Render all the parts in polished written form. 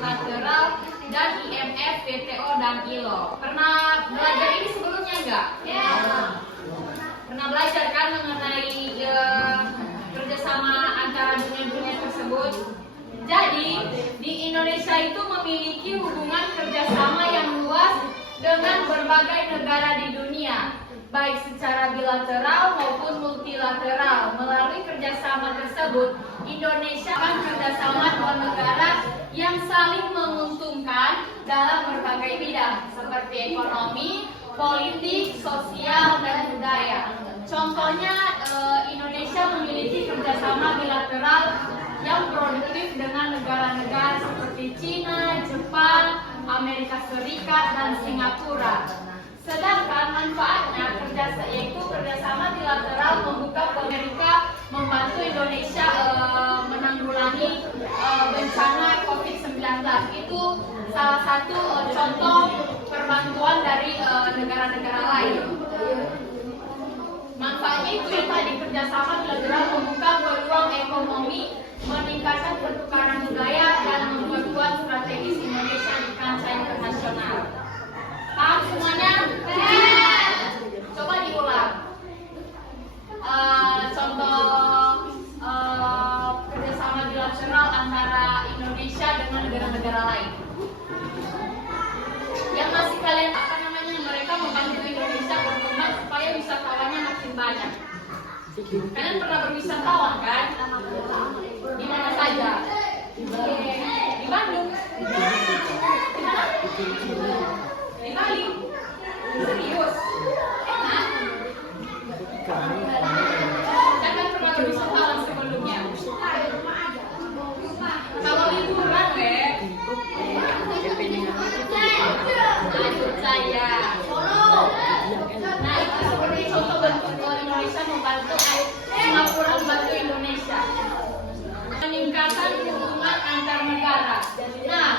multilateral, dan IMF, WTO, dan ILO. Pernah belajar ini sebelumnya enggak? Ya. Pernah belajar kan mengenai kerjasama antara dunia-dunia tersebut? Jadi, di Indonesia itu memiliki hubungan kerjasama yang luas dengan berbagai negara di dunia, baik secara bilateral maupun multilateral. Melalui kerjasama tersebut, Indonesia akan kerjasama dua negara yang saling menguntungkan dalam berbagai bidang, seperti ekonomi, politik, sosial, dan budaya. Contohnya, Indonesia memiliki kerjasama bilateral yang produktif dengan negara-negara seperti Cina, Jepang, Amerika Serikat, dan Singapura. Sedangkan manfaatnya yaitu kerjasama bilateral membuka Amerika membantu Indonesia menanggulangi bencana COVID-19. Itu salah satu contoh perbantuan dari negara-negara lain. Manfaatnya itu yang tadi, kerjasama bilateral membuka peluang ekonomi, meningkatkan pertukaran budaya, dan memperkuat strategis Indonesia di kancah internasional. Paham semuanya? Coba diulang. Contoh kerjasama bilateral antara Indonesia dengan negara-negara lain. Yang masih kalian mereka membantu Indonesia berkembang supaya wisatawannya makin banyak. Kalian pernah berwisatawan kan? Di mana saja? Di Bandung. Di mana? Di Bali. Serius? Enak? Jangan pernah berwisatawan sebelumnya. Kalau liburan, lanjut saya. Nah, itu seperti contoh bentuk Indonesia membantu Singapura membantu Indonesia. Peningkatan hubungan antar negara. Nah,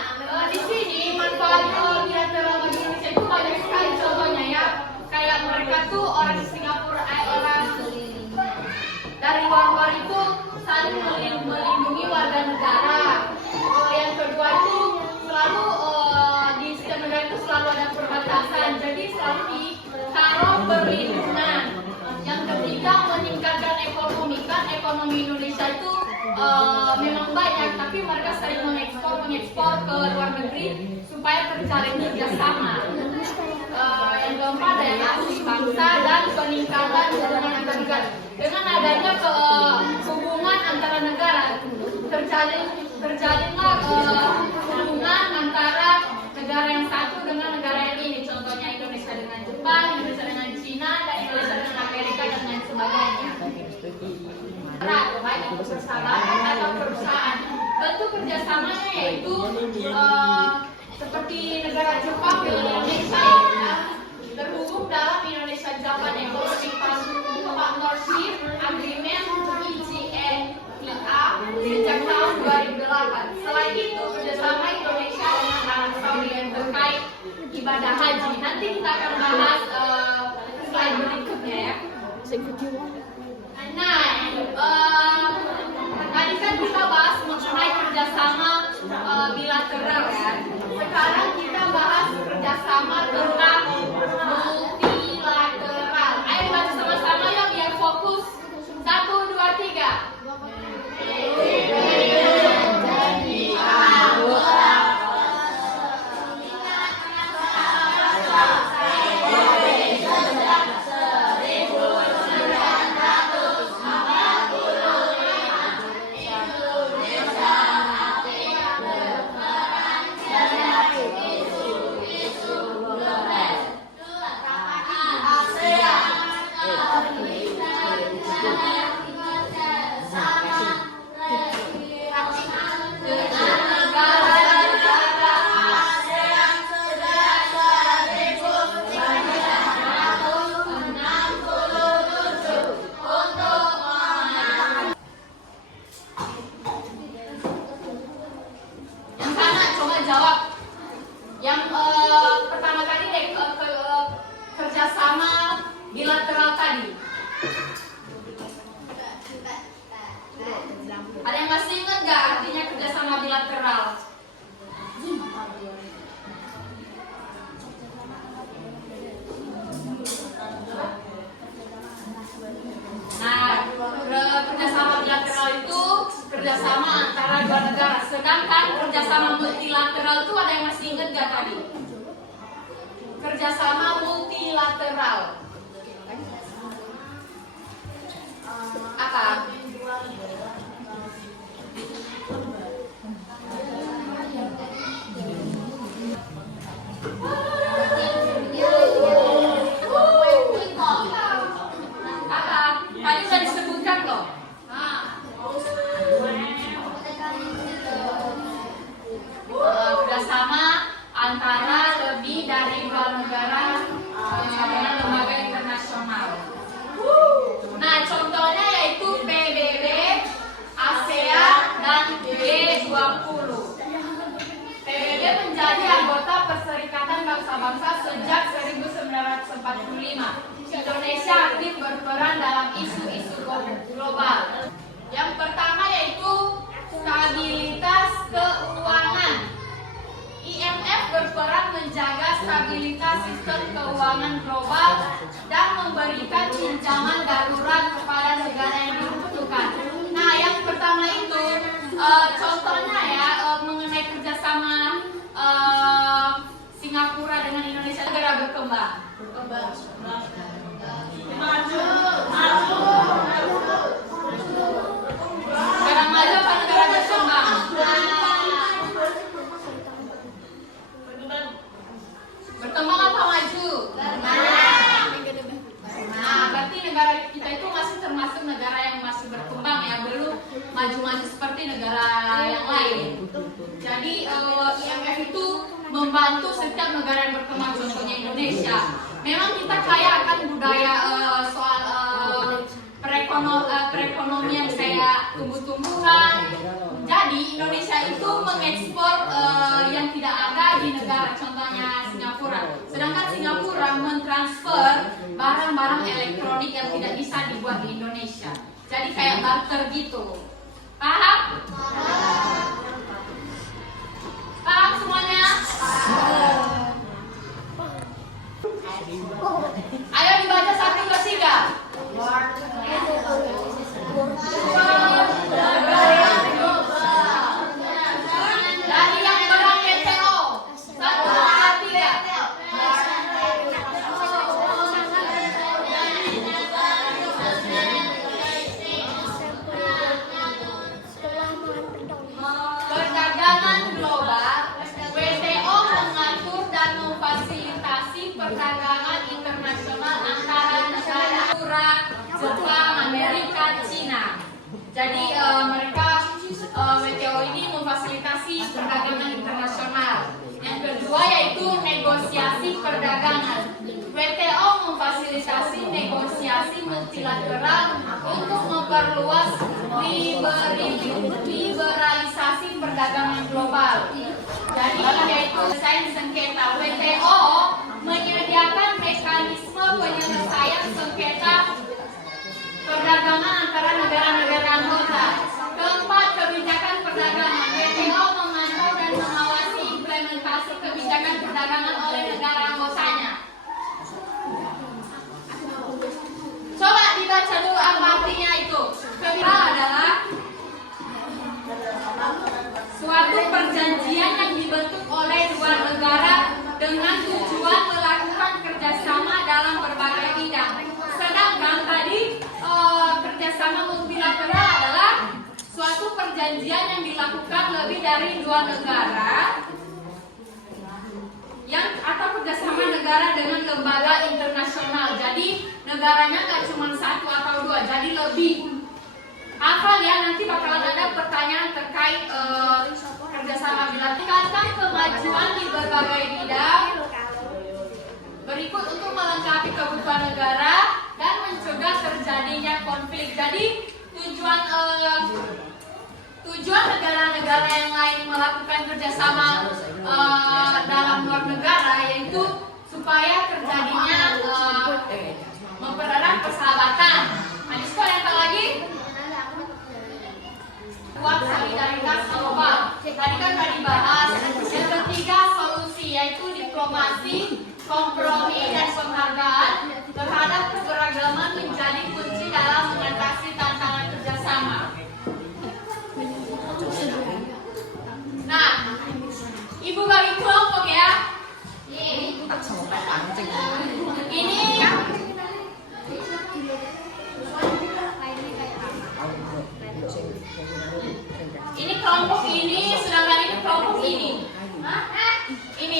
di sini manfaat bilateral bagi Indonesia itu banyak sekali contohnya ya. Kayak mereka tuh orang Singapura, orang dari luar itu saling melindungi warga negara. Yang kedua itu selalu di setiap negara itu selalu ada perbatasan, jadi selalu ditaruh perlindungan. Yang ketiga, meningkatkan ekonomi. Kan ekonomi Indonesia itu memang banyak, tapi mereka sering mengekspor ke luar negeri supaya terjalin kerjasama. Yang keempat, daya tarik bangsa dan peningkatan hubungan antar negara. Dengan adanya hubungan antara negara, terjalinlah hubungan antara negara yang satu dengan negara yang ini. Contohnya Indonesia dengan Jepang, Indonesia dengan Cina, dan Indonesia dengan Amerika dan lain sebagainya. Baik itu persahabatan atau perusahaan. Bentuk kerjasamanya yaitu seperti negara Jepang dengan Indonesia terhubung dalam Indonesia-Japan Economic Partnership Agreement (ICEA) sejak tahun 2008. Selain itu, kerjasama Indonesia dengan Arab Saudi yang terkait ibadah haji. Nanti kita akan bahas slide berikutnya ya. Nah, tadi kan kita bahas mengenai kerjasama bilateral ya. Sekarang kita bahas kerjasama tentang multilateral. Ayo baca sama-sama ya biar fokus. 1, 2, 3. bilateral tadi. Ada yang masih ingat nggak artinya kerjasama bilateral? multilateral itu ada yang masih ingat gak tadi? Kerjasama multilateral. Apa? Tadi sudah disebutkan loh. Kerjasama antara lebih dari dua negara dengan lembaga internasional. Nah, contohnya yaitu PBB, ASEAN, dan G20. PBB menjadi anggota Perserikatan Bangsa-Bangsa sejak 1945. Indonesia aktif berperan dalam isu-isu global. Yang pertama yaitu stabilitas keuangan. IMF berperan menjaga stabilitas sistem keuangan global dan memberikan pinjaman darurat kepada negara yang dibutuhkan. Nah, yang pertama itu contohnya ya mengenai kerjasama Singapura dengan Indonesia, negara berkembang. Negara maju apa negara berkembang? Berkembang apa maju? Nah, berarti negara kita itu masih termasuk negara yang masih berkembang ya, belum maju-maju seperti negara yang lain. Jadi IMF itu membantu setiap negara yang berkembang, contohnya Indonesia. Memang kita kaya akan budaya soal perekonomian kayak tumbuh-tumbuhan. Jadi Indonesia itu mengekspor yang tidak ada di negara, contohnya Singapura. Sedangkan Singapura mentransfer barang-barang elektronik yang tidak bisa dibuat di Indonesia. Jadi kayak barter gitu. Paham? Paham semuanya? Ayo dibaca 1, 2, 3. Dari yang berang WTO 1, 2, 3. Perdagangan global. WTO mengatur dan memfasilitasi perdagangan internasional antara negara Jepang, Amerika, Cina. Jadi mereka WTO ini memfasilitasi perdagangan internasional. Yang kedua yaitu negosiasi perdagangan. WTO memfasilitasi negosiasi multilateral untuk memperluas liberalisasi perdagangan global. Jadi yaitu penyelesaian sengketa. WTO menyediakan mekanisme penyelesaian sengketa perdagangan antara negara-negara anggota. Keempat, kebijakan perdagangan. WTO memantau dan mengawasi implementasi kebijakan perdagangan oleh negara anggotanya. Coba dibaca dulu apa artinya itu. Kebijakan adalah suatu perjanjian yang dibentuk oleh dua negara dengan tujuan melakukan kerjasama dalam berbagai bidang. Sedangkan tadi kerjasama multilateral adalah suatu perjanjian yang dilakukan lebih dari dua negara atau kerjasama negara dengan lembaga internasional. Jadi negaranya nggak cuma satu atau dua, jadi lebih. Hafal ya, nanti bakalan ada pertanyaan terkait kerjasama bilateral. Kemajuan di berbagai bidang berikut untuk melengkapi kebutuhan negara dan mencegah terjadinya konflik. Jadi tujuan negara-negara yang lain melakukan kerjasama dalam luar negara yaitu supaya terjadinya mempererat persahabatan. Ada yang tahu lagi? Kuat solidaritas global. Tadi kan sudah dibahas. Yang ketiga solusi yaitu diplomasi, kompromi dan penghargaan terhadap keberagaman menjadi kunci dalam mengatasi tantangan kerjasama. Nah, Ibu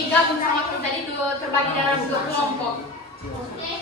gabung sama kita itu terbagi dalam dua kelompok. Oke.